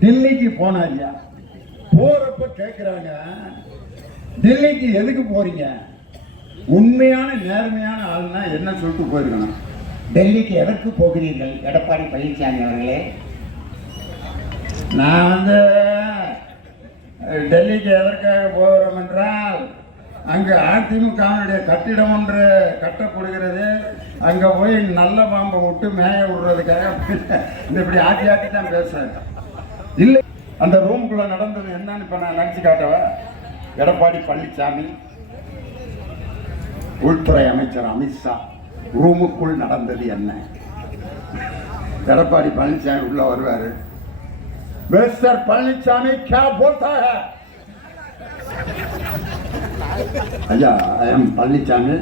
டெல்லிக்கு போனாரியா? போறப்ப கேட்கிறாங்க, டெல்லிக்கு எதுக்கு போறீங்க? உண்மையான நேர்மையான ஆள்னா என்ன சொல்லிட்டு போயிருக்கணும். டெல்லிக்கு எதற்கு போகிறீர்கள் எடப்பாடி பழனிசாமி அவர்களே? நான் டெல்லிக்கு எதற்காக போகிறோம் என்றால், அங்கே அதிமுகவினுடைய கட்டிடம் ஒன்று கட்டப்படுகிறது. அங்கே போய் நல்ல பாம்பை விட்டு மேய விடுறதுக்காக இந்த இப்படி ஆட்டி ஆட்டி தான் பேசுறேன். இல்லை, அந்த ரூம்குள்ள நடந்தது என்னன்னு இப்போ நான் நினச்சி காட்டவா? எடப்பாடி பழனிசாமி, உள்துறை அமைச்சர் அமித்ஷா ரூமுக்குள் நடந்தது என்ன? எடப்பாடி பழனிசாமி உள்ள வருவாரு. मिस्टर पழனிசாமி क्या बोलता है? ஐயா, I am Palaniswami,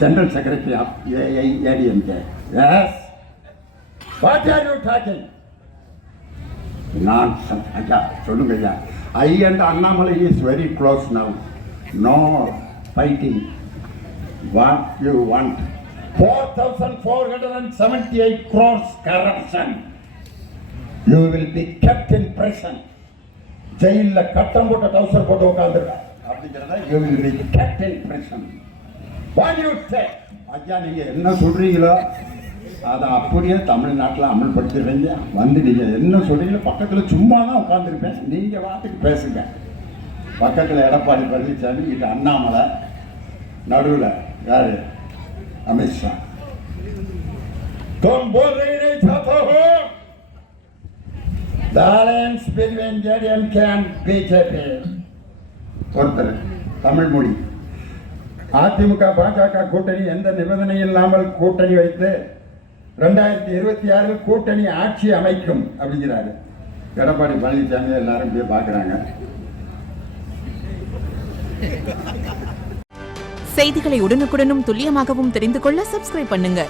general secretary of AIADMK. Yes. What are you talking? Nonsense. ஐயா சொல்லுங்க ஐயா. I and Annamalai is very close now. No fighting. What you want? 4,478 crores corruption. You will be kept in prison. ஜெயில கட்டம் போட்ட டவுசர் போட்டு உட்காந்துருக்க அப்படிங்கிறத you will be kept in prison. What you say? ஐயா நீங்க என்ன சொல்றீங்களோ அதை அப்படியே தமிழ்நாட்டில் அமல்படுத்திடுறீங்க. வந்து நீங்க என்ன சொல்றீங்களோ பக்கத்துல சும்மா தான் உட்காந்துருப்பேன். நீங்க வாட்டுக்கு பேசுங்க. பக்கத்துல எடப்பாடி பழனிசாமி, இது அண்ணாமலை, நடுவில் யாரு? அமித்ஷா. तुम बोल रही नहीं चाहता हो balance between JDMK and BJP. ஒருத்தர் தமிழ் மொழி. அதிமுக பாஜக கூட்டணி எந்த நிபந்தனையும் இல்லாமல் கூட்டணி வைத்து 2026 கூட்டணி ஆட்சி அமைக்கும் அப்படிங்கிறாரு எடப்பாடி பழனிசாமி. எல்லாரும் போய் பார்க்குறாங்க. செய்திகளை உடனுக்குடனும் துல்லியமாகவும் தெரிந்து கொள்ள சப்ஸ்கிரைப் பண்ணுங்க.